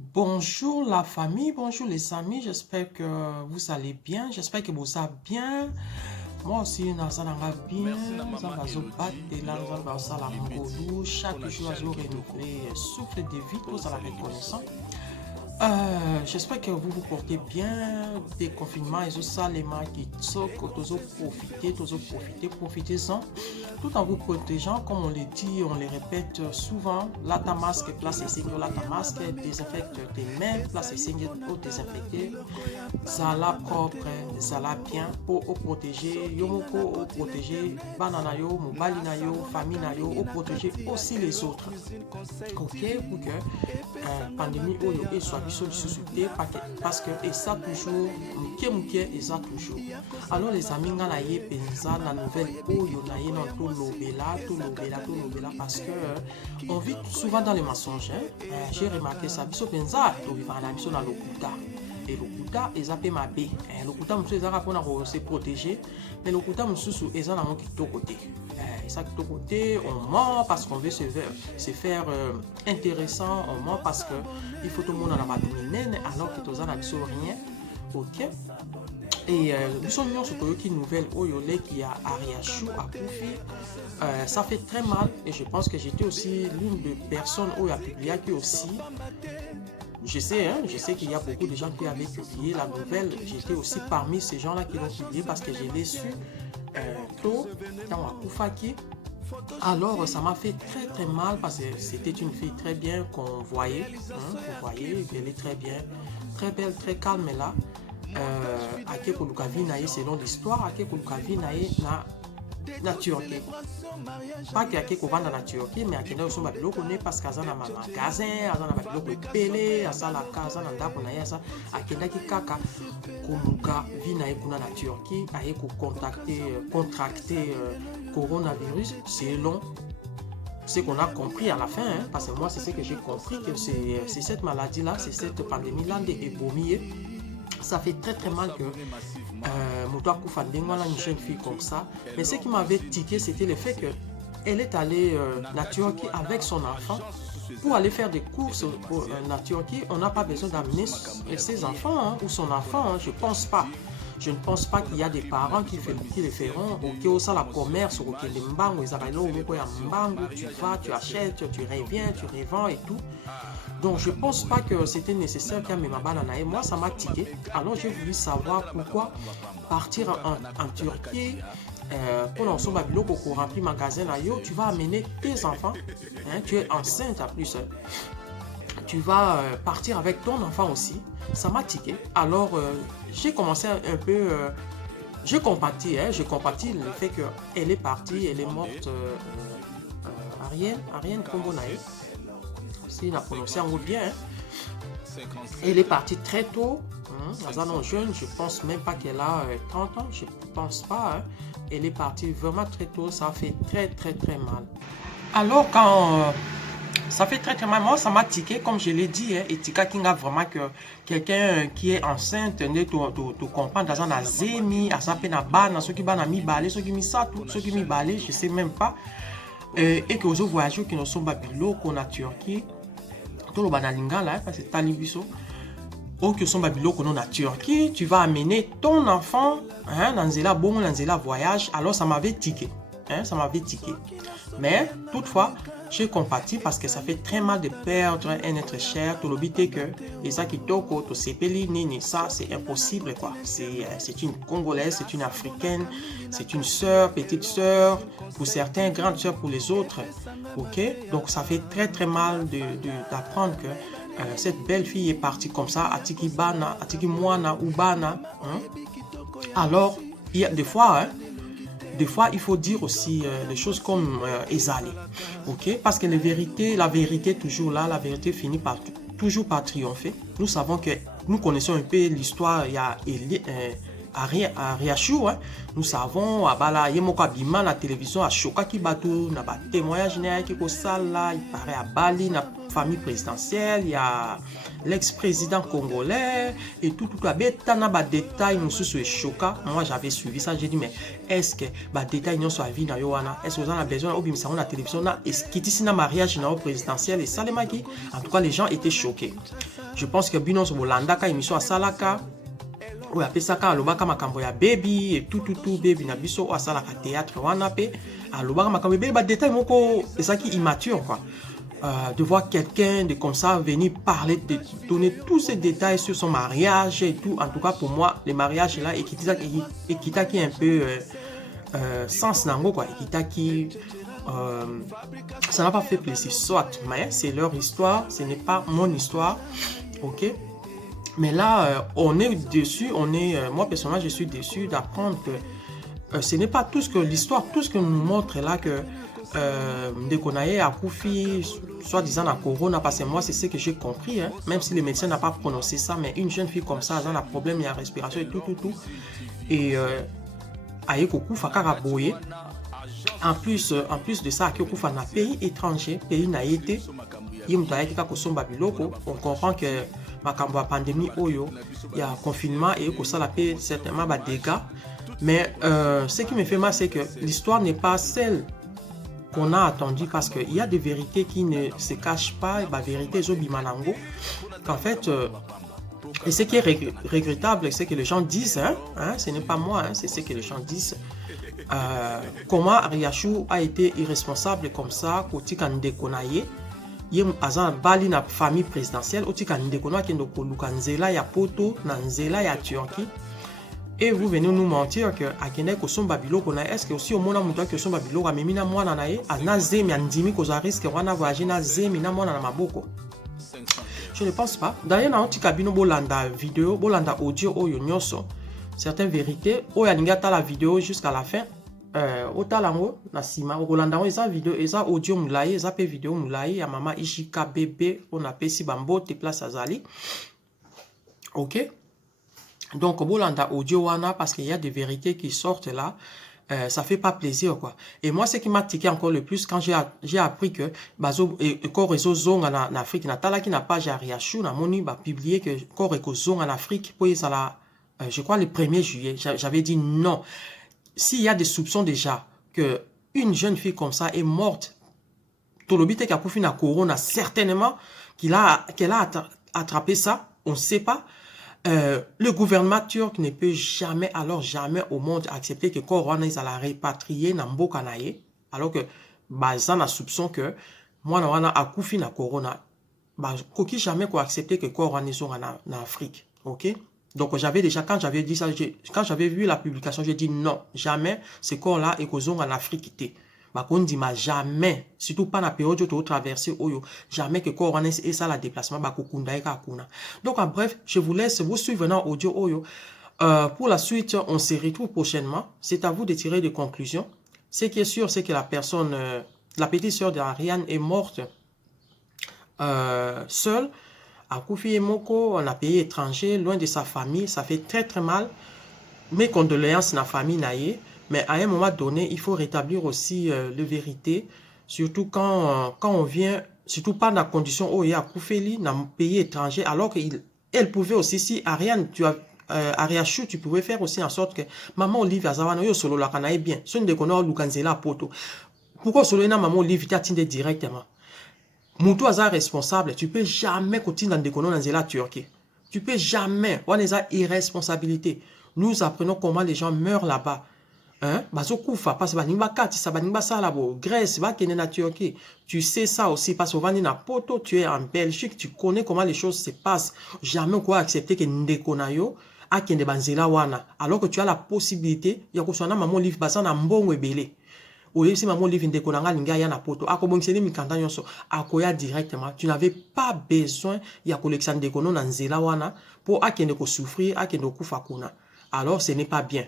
Bonjour la famille, bonjour les amis, j'espère que vous allez bien, j'espère que vous allez bien. Moi aussi, ça va bien, ça va se battre, là, ça va ça la mongolou, chaque jour, je vais renouveler souffle de vie, tout ça la reconnaissance. J'espère que vous vous portez bien. Des confinements et tout ça, les marques qui sont profitez-en, tout en vous protégeant, comme on le dit, on le répète souvent. Là, ta masque, place et signe, là, ta masque, désinfecte tes mains, place et signe pour désinfecter. Ça la propre, ça la bien pour protéger, yomoko, pour protéger, banana yo, mobali na yo, famille na yo, pour protéger aussi les autres. Ok, pour que pandémie oyo et soit biso lisusu te parce que et ça toujours muke et ça toujours. Alors les amis nga na ye penza na nouvelle oyo na ye non to lobela parce que on vit souvent dans les mensonges. J'ai remarqué ça biso penza to vivre na biso na lokuta. Et lokuta eza pe mabe. Lokuta musu ezaka mpona ko se protéger, mais lokuta mususu eza na mo kitoko te. Ça de côté, on ment parce qu'on veut se faire intéressant, on ment parce que il faut tout le monde en avoir dominé, alors que tout ça n'a rien. Ok. Et nous sommes qui nouvelle Oyole qui a Ariachou à Koufi. Ça fait très mal et je pense que j'étais aussi l'une des personnes où il a publié qui aussi. Je sais qu'il y a beaucoup de gens qui avaient publié la nouvelle. J'étais aussi parmi ces gens-là qui l'ont publié parce que je l'ai su tôt dans Akoufaki. Alors, ça m'a fait très très mal parce que c'était une fille très bien qu'on voyait. Vous voyez, elle est très bien, très belle, très calme là. Ake Kolukavi naye selon l'histoire, Ake Kolukavi naye na Turquie. Pas que Ake Kovanda na Turquie, mais Ake Nayo Somba Biloko ne parce qu'Azan a magasin, Azan a Biloko Pele, Azan la Kazan a Ndako naye Asa, Ake Naki Kaka, Kolukavi naye Kuna na Turquie, Aye ko contracter coronavirus, c'est long. Ce qu'on a compris à la fin, parce que moi c'est ce que j'ai compris, que c'est cette maladie-là, c'est cette pandémie-là de Ebomier. Ça fait très très mal que Moutoua Koufandengwa, une jeune fille comme ça. Mais ce qui m'avait tiqué, c'était le fait qu'elle est allée en Turquie avec son enfant pour aller faire des courses en Turquie. On n'a pas besoin d'amener ses enfants ou son enfant, je pense pas. Je ne pense pas qu'il y a des parents qui le feront. Ok, ça la commerce, ok, les mbango, tu vas, tu achètes, tu reviens, tu revends et tout. Donc je ne pense pas que c'était nécessaire qu'il y ait ma banane. Moi, ça m'a tiqué. Alors j'ai voulu savoir pourquoi partir en Turquie pour lancer ma bilo pour remplir magasin là, tu vas amener tes enfants. Tu es enceinte en plus. Tu vas partir avec ton enfant aussi. Ça m'a tiqué. Alors j'ai commencé un peu. J'ai compati le fait qu'elle est partie, elle est morte. Ariane Kombonae. Si on a prononcé en haut bien. Elle est partie très tôt. Dans jeune, je pense même pas qu'elle a 30 ans. Je pense pas. Elle est partie vraiment très tôt. Ça fait très très très mal. Alors quand ça fait très très mal. Moi, ça m'a tiqué, comme je l'ai dit. Et tika kinga vraiment que quelqu'un qui est enceinte ne te comprend dans un azemi, à sa peine à ban, ceux qui ban à mi balé, ceux qui mi ça, ceux qui mi balé, je sais même pas. Et que aux voyageurs qui ne sont pas bilo, qu'on a Turquie, tout le banalinga là, parce que talibiso, ou que sont babilo qu'on a Turquie, tu vas amener ton enfant, dans zela bon, dans zela voyage. Alors ça m'avait tiqué. Ça m'avait tiqué. Mais toutefois, j'ai compati parce que ça fait très mal de perdre un être cher. Tout le but est que les ça qui toko, to sepeli, nini, ça c'est impossible quoi. C'est une Congolaise, c'est une Africaine, c'est une sœur, petite sœur, pour certains, grande sœur pour les autres. Ok, donc ça fait très très mal d'apprendre que cette belle fille est partie comme ça, Atiki Bana, Atiki Moana ou Bana. Alors, il y a des fois, il faut dire aussi les choses comme Ezali. Ok? Parce que la vérité toujours là, la vérité finit toujours par triompher. Nous savons que nous connaissons un peu l'histoire. Il y a Riachou, hein, nous savons, abala yemoko abima na télévision à choka ki batou, na ba témoignage né qui ko sala, il paraît à Bali na famille présidentielle, il y a l'ex-président congolais et tout beta na ba détail nous sous choka. Moi j'avais suivi ça, j'ai dit mais est-ce que ba détail non soit vie na yoana, est-ce que vous en avez besoin ou bien ça on la télévision na est-ce qui ici na mariage na présidentiel et ça les maki. En tout cas les gens étaient choqués. Je pense que bino so bolanda ka émission à salaka ou appelle ça quand alobaka makambo ya baby et tout baby na biso ou asala ka théâtre wana pe alobaka makambo baby ba détail moko c'est ça qui immature quoi. De voir quelqu'un de comme ça venir parler, de donner tous ces détails sur son mariage et tout. En tout cas, pour moi, les mariages là, Ekita qui est un peu sens nango quoi. Ekita qui ça n'a pas fait plaisir, soit, mais c'est leur histoire, ce n'est pas mon histoire, ok. Mais là, on est déçu, moi personnellement, je suis déçu d'apprendre que ce n'est pas tout ce que l'histoire, tout ce que nous montre là que Ndekonaye a Koufi, soi-disant la corona, parce que moi c'est ce que j'ai compris, hein, même si les médecins n'ont pas prononcé ça, mais une jeune fille comme ça, elle a un problème, il y a respiration et tout. Et Aye Koufa Karaboye, en plus de ça, Aye Koufa na pays étranger, pays na été, on comprend que la pandémie, il y a confinement et ça la paix certainement des dégâts. Mais ce qui me fait mal, c'est que l'histoire n'est pas celle qu'on a attendu parce qu'il y a des vérités qui ne se cachent pas, la vérité Zobimanango, qu'en fait, et ce qui est regrettable, c'est que les gens disent, ce n'est pas moi, c'est ce que les gens disent, comment Riachou a été irresponsable comme ça, côté Ndekonaye, il y a un bali na famille présidentielle, côté Ndekonaye qui est dans Nzela ya poto, na Nzela ya Turquie. Et vous venez nous mentir que Akene ko son babilo kona est-ce que aussi au mona muto que son babilo ka memina mwana na ye anaze mi andimi ko za risque wana voyager na zemi na mwana na maboko. Je ne pense pas. D'ailleurs na onti kabino bolanda vidéo, bolanda audio oyo nyonso. Certaines vérités oyo alingata la vidéo jusqu'à la fin. Otalango na sima okolanda eza vidéo eza audio mulaye eza pe vidéo mulaye ya mama Ishika bébé on appelle si bambo te place azali. OK? Donc, bolanda audio wana parce qu'il y a des vérités qui sortent là, ça fait pas plaisir quoi. Et moi, ce qui m'a tiqué encore le plus quand j'ai appris que bazo et réseau zong en Afrique, natala qui n'a pas Riachou, na moni ba publié que réseau zong en Afrique pour ça là, je crois le 1er juillet, j'avais dit non. S'il y a des soupçons déjà que une jeune fille comme ça est morte, tolobite qui a couffé na corona certainement qu'elle a attrapé ça, on ne sait pas. Le gouvernement turc ne peut jamais au monde accepter que Corona est à la répatrier dans Mbokanaye alors que ça a soupçon que moi na akufi na Corona koki jamais ko accepter que Corona est en Afrique, ok. Donc j'avais déjà quand j'avais dit ça, quand j'avais vu la publication, j'ai dit non, jamais ce corps là est en Afrique té. On dit jamais, surtout pas dans la période où tu as traversé, jamais que corona et ça la déplacement, donc en bref, je vous laisse vous suivre dans audio. Pour la suite, on se retrouve prochainement. C'est à vous de tirer des conclusions. Ce qui est sûr, c'est que la personne, la petite sœur d'Ariane est morte seule à Koufi et Moko, en un pays étranger, loin de sa famille. Ça fait très très mal. Mes condoléances à la famille naïe. Mais à un moment donné, il faut rétablir aussi la vérité, surtout quand on vient, surtout pas dans la condition où il y a Koufeli dans un pays étranger, alors qu'elle pouvait aussi, si Ariane, Ariachou, tu pouvais faire aussi en sorte que maman Olive Azawano, yo solo la kanaye bien, son de kono lukanzela poto. Pourquoi solo na maman Olive t'attendait directement? Moutou Aza responsable, tu peux jamais continuer dans des kono dans la Turquie. Tu peux jamais, on est à irresponsabilité. Nous apprenons comment les gens meurent là-bas. Parce que Grèce, Turquie. Tu sais ça aussi parce que tu es en Belgique, tu connais comment les choses se passent. Jamais quoi accepter que Ndekonayo a kende banzela wana alors que tu as la possibilité ya ko sona maman livre basana mbongo ebele. Ou si maman livre Ndekonanga linga ya na poto akobongiseli mikanda nyonso akoya directement. Tu n'avais pas besoin ya collection Ndekono na nzela wana pour akende ko souffrir, akende ko kufa kuna. Alors ce n'est pas bien.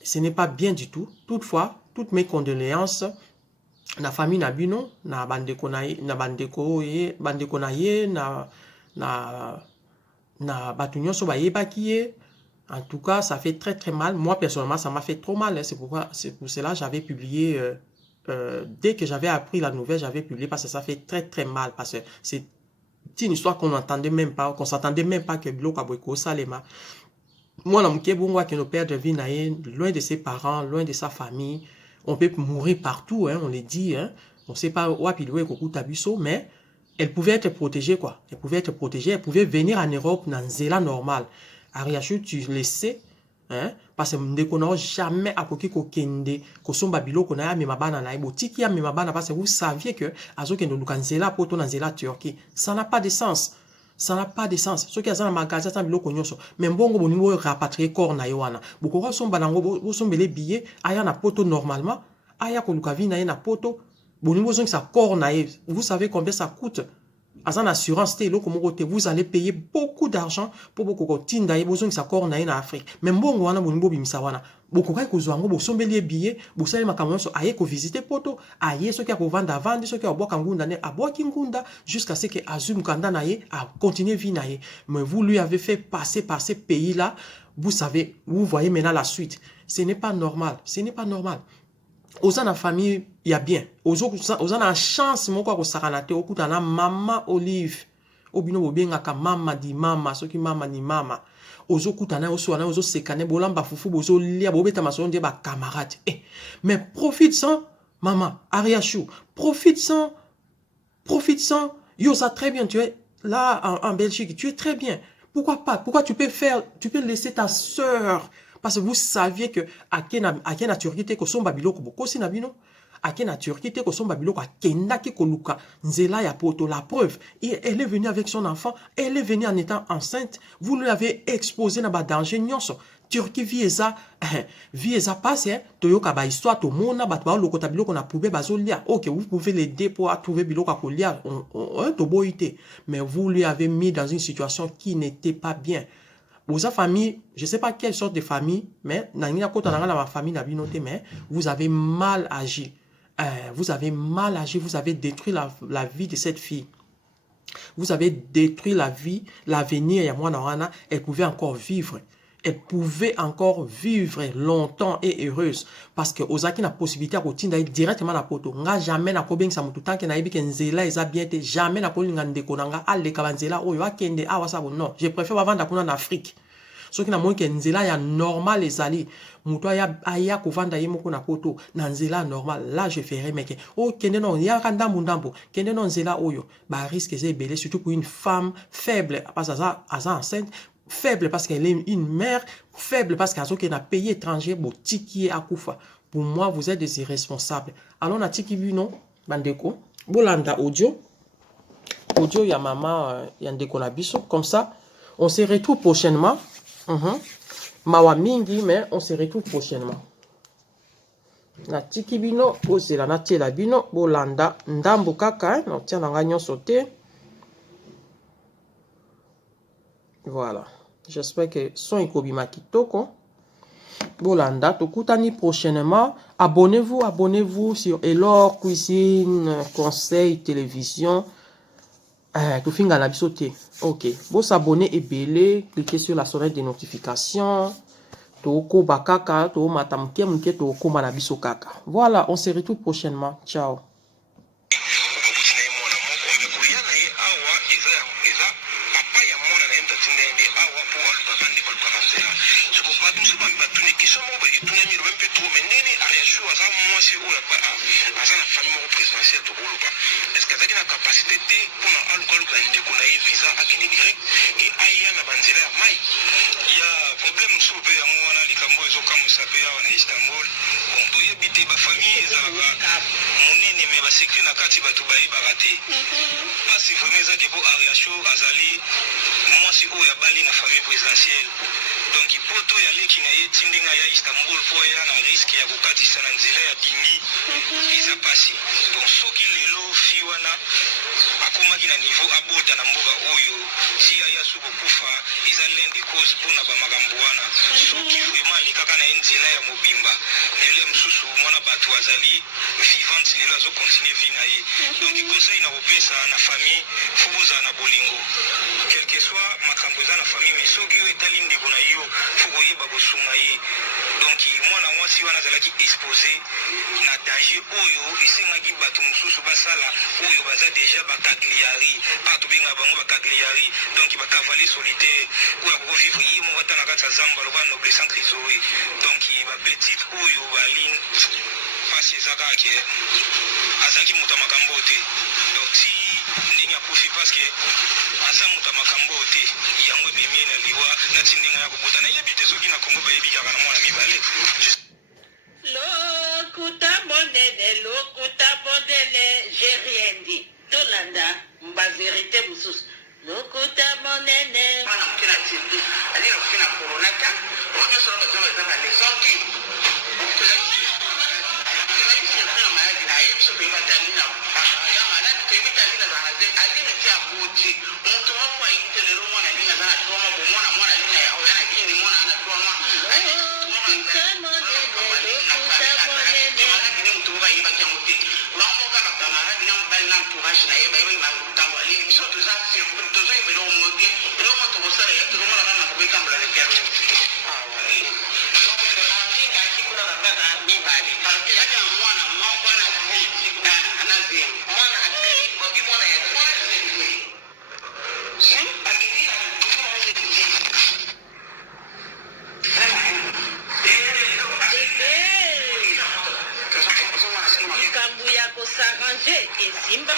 Ce n'est pas bien du tout. Toutefois, toutes mes condoléances na famille Nabino, na bandekonaye, na bandekonaye, na batunyo so bayeba kiye, En tout cas, ça fait très très mal. Moi, personnellement, ça m'a fait trop mal. Hein. C'est pour cela que j'avais publié, dès que j'avais appris la nouvelle, j'avais publié parce que ça fait très très mal. Parce que c'est une histoire qu'on n'entendait même pas, qu'on s'attendait même pas que Bilo Kabweko Salema. Moi, la mouké bongo que nos pères de vie loin de ses parents, loin de sa famille. On peut mourir partout, hein, on le dit. Hein. On ne sait pas où il Koku Tabiso, mais elle pouvait être protégée, quoi. Elle pouvait être protégée. Elle pouvait venir en Europe dans un zéla normal. Ariachu, tu le sais, hein, parce que nous n'avons jamais apporté kokende, kosomba bilo kona ya mimabana na ibo tiki ya mimabana parce que vous saviez que azoke no lukanzela poto na zela Turquie, ça n'a pas de sens. Ça n'a pas de sens. Ce qui est dans le magasin, c'est bilo konyoso. Mais bongo bonimo rapatrier corps na yoana. Boko somba nango bo sombele billet aya na poto normalement, aya ko lukavi na na poto. Bonimo zongi sa corps na ye. Vous savez combien ça coûte? As en assurance, vous allez payer beaucoup d'argent pour beaucoup tinda et besoin que ça corne en Afrique. Mais bon, on a mon bimsawana. Beaucoup de choses vous sombelier billet, vous savez ma caméra sur aïe que visiter poto, aïe ce qui a pour vendre à vendre, ce qui a boire kangunda à boire kingunda jusqu'à ce que Azum Kanda naïe a continué vie naïe. Mais vous lui avez fait passer par ces pays là, vous savez, vous voyez maintenant la suite. Ce n'est pas normal, ce n'est pas normal. Aux la famille, il y a bien. Aux la chance, mon quoi, au saranate, au coup, na maman Olive. Au bino, au bien, ka mama di mama, ce qui mama ni mama. Aux autres, au soana, aux sekane, bolamba foufou, bozo lia, bobeta mason, de ba camarade. Eh, mais profite-en, maman, Ariachou, profite-en, profite-en. Yo, ça très bien, tu es là en Belgique, tu es très bien. Pourquoi pas? Pourquoi tu peux laisser ta sœur? Parce que vous saviez que à la Turquie te ko somba biloko bokosi na bino, à la Turquie te ko somba biloko akenda ki koluka nzela ya poto. La preuve, elle est venue avec son enfant, elle est venue en étant enceinte, vous lui avez exposé na ba danger nyonso. Turquie vieza passe toyoka ba histoire to mona ba to lokota biloko na poube bazolia. OK, vous pouvez l'aider pour trouver biloko kolia to boité, mais vous lui avez mis dans une situation qui n'était pas bien. Pour sa famille, je ne sais pas quelle sorte de famille, mais ma famille mais vous avez mal agi. Vous avez mal agi, vous avez détruit la vie de cette fille. Vous avez détruit la vie, l'avenir. Elle pouvait encore vivre. Elle pouvait encore vivre longtemps et heureuse. Parce que Ozaki n'a possibilité de continuer directement la poto. Nga jamais na kobeng sa mutu tanke na ibi ke nzela eza bien te. Jamais na kolinga ndeko nanga ale kabanzela oyo akende awasabo. Non, je préfère vivre en Afrique. Ce qui n'a moins que nzela ya normal ezali. Mutu aya kovanda ye moko na poto. Na nzela normal. Là, je ferai meke. Oh, kende non, ya kandambu ndambo. Kende non nzela oyo. Ba risque eze belé. Surtout pour une femme faible. Parce qu'elle enceinte. Faible parce qu'elle est une mère, faible parce qu'elle a payé étranger, bon, tiki à koufa. Pour moi, vous êtes des irresponsables. Alors, on a tiki vu, non, bandeko. Bolanda audio. Audio, il y a maman, il y a un déconabiso. Comme ça, on se retrouve prochainement. Mawa mingi, mais on se retrouve prochainement. Na tiki bino, ozela na tiela bino, bolanda, ndambo kaka, non, tiens, on a sauté. Voilà. J'espère que son ikobima kitoko. Bolanda, tokutani prochainement. Abonnez-vous sur Elor Cuisine, Conseil, Télévision. Tout finga na bisoté. OK. Bon s'abonner et belé, cliquez sur la sonnette de notification. Toko bakaka, to matamke mke toko manabiso kaka. Voilà, on se retrouve prochainement. Ciao. Donc poto ya leki na ye tindinga ya Istanbul po ya na risque ya kokatisa na nzela ya dimi eza pasi. Donc soki lelo fi wana akomaki na niveau abota na mboka oyo tia ya suko kufa eza l'un cause mpona bamakambo wana soki vraiment alekaka na ye nzela ya mobimba lelo mosusu mwana bato azali vivante lelo azokontinue vi na ye donc conseil na kopesa na famille fo bozala na bolingo quelque soit makambo eza na famille mais soki oyo etali ndeko na yo fo koyeba kosunga ye donc mwana mwasi wana azalaki expose na danger oyo esengaki bato mosusu basala oyo baza deja bakagliari pa tobengaka bango bakagliari donc bacavalier solitaire oyo akovivre ye moko ata na kati ya zamba lokola noble sans trésorier donc bapetite oyo baline mpasi eza kaka ke azalaki moto ya makambo te donc si ndenge akufi parceke aza moto ya makambo te yango ememie na liwa nati ndenge ya kobota nayebi te soki na kongo bayebi kaka na mwana mibale lokuta monene j'ai rien dit tolanda mba vérité mosusu lokuta monene ana mokina tirtu ali na mokina corona ta oyo solo bazo baza ba leçon ki s'arranger et Simba.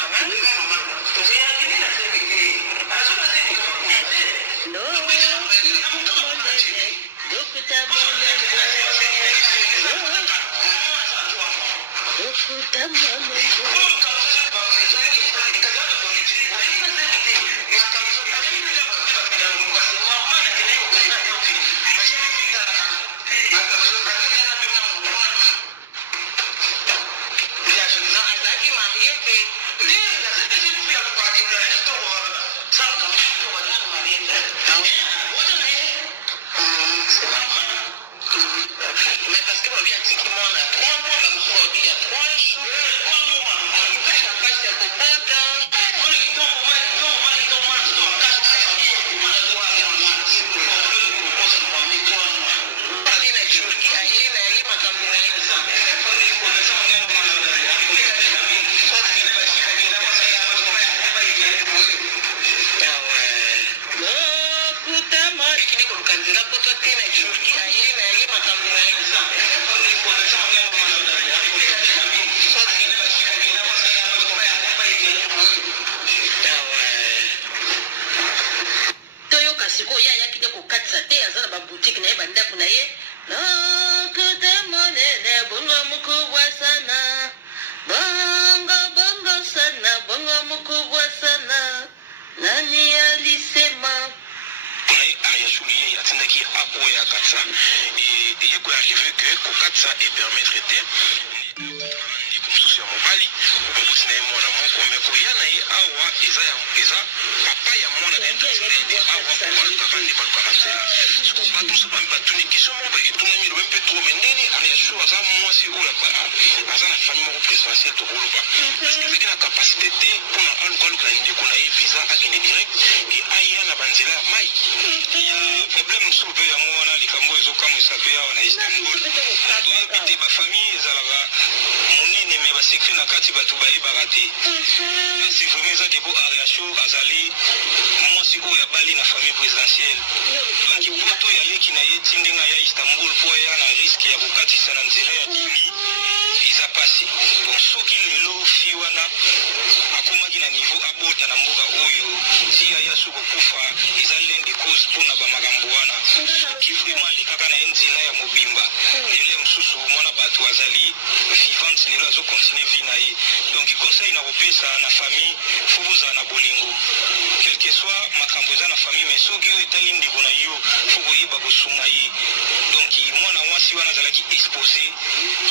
basi wana azalaki expose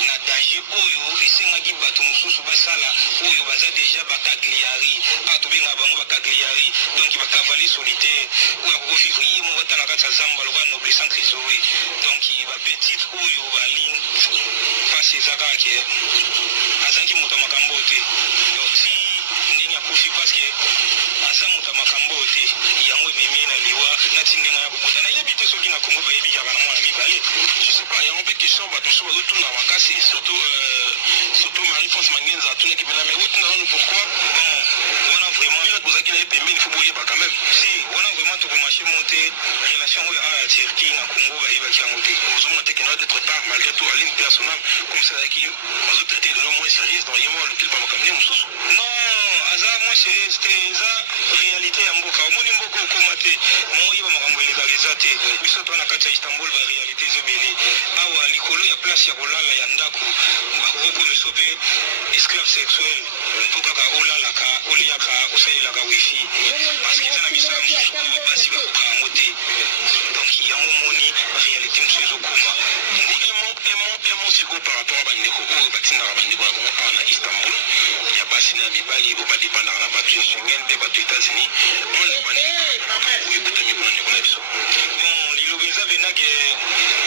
na danger oyo esengaki bato mosusu basala oyo baza deja bakagliari tobenga bango bakagliari donc bacavalier solitaire oyo akovivre ye moko ata na kati ya zamba lokola noble sans trésorier donc bapetite oyo baline mpasi eza kaka ke azalaki moto ya makambo te donc si ndenge akufi parceke aza moto ya makambo te yango ememi na liwa nati ndenge ya kobota nayebi te soki na kongo bayebi kaka na mwana mibale je sais pas yango mpe question bato mosusu bazotuna makasi surtout Marie-France Mangenza atunaki mpena mais otuna nanu pourquoi bon wana vraiment kozalaki na ye pembeni fo boyeba quand même si wana vraiment tokomarché monte relation oyo awa ya Turquie na Congo bayebaki yango te ozomona te kena d'être tard malgré tout aline personnel comme ça ezalaki bazotraité de no moins sérieuse donc ye mo alukeli bamakambo ne mosusu non aza moins sérieuse te eza réalité ya mboka omoni mboka okoma te moyeba makambo elekaka eza te biso to na kati ya Istanbul baréalité ezobele awa likolo ya place ya kolala ya ndako bakokomiso mpe esclave sexuel mpo kaka olalaka oliaka osalelaka wifi parce que eza na misala mosusu oyo basi bakoka yango te donc yango moni réalité mosusu ezokoma emo sikoyo par rapport a bandeko oyo batindaka bandeko na bango awa na Istanbul ya basi na mibali oyo badepandaka na bato ya Schengen mpe bato États-Unis oyo ekutami kuna ndeko na biso bon liloba eza venake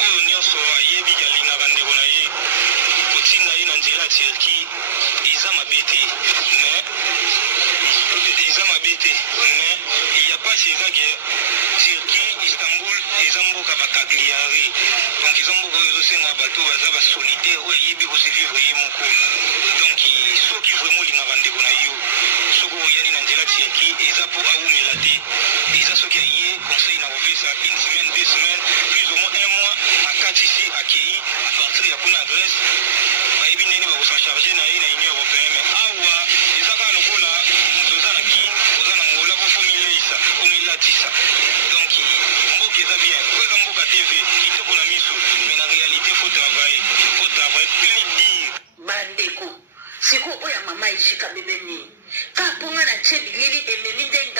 oyo nyonso ayebi alingaka ndeko na ye kotinda ye na nzela ya Turquie eza mabe te mais ya pasi eza ke Turquie Istanbul eza mboka bakagliari donc eza mboka oyo ezosenga bato baza basolitaire oyo ayebi kosevivre ye moko donc soki vraiment olingaka ndeko na yo soki oyani na nzela Turquie eza mpo awumela te eza soki aye conseil na kopesa une semaine 2 semaines plus ou moins 1 mois akatisi akei à partir ya kuna Grèce bayebi ndenge bakosan charge na ye na union européenne mais awa eza kaka lokola moto oza na ki oza na ngola po fomileisa omilatisa donc mboka eza bien po eza mboka tv kitoko na miso mais na réalité faut travailler plus dire bandeko siko oyo mama ishika bebe nini ka mponga na tie bilili ememi ndenge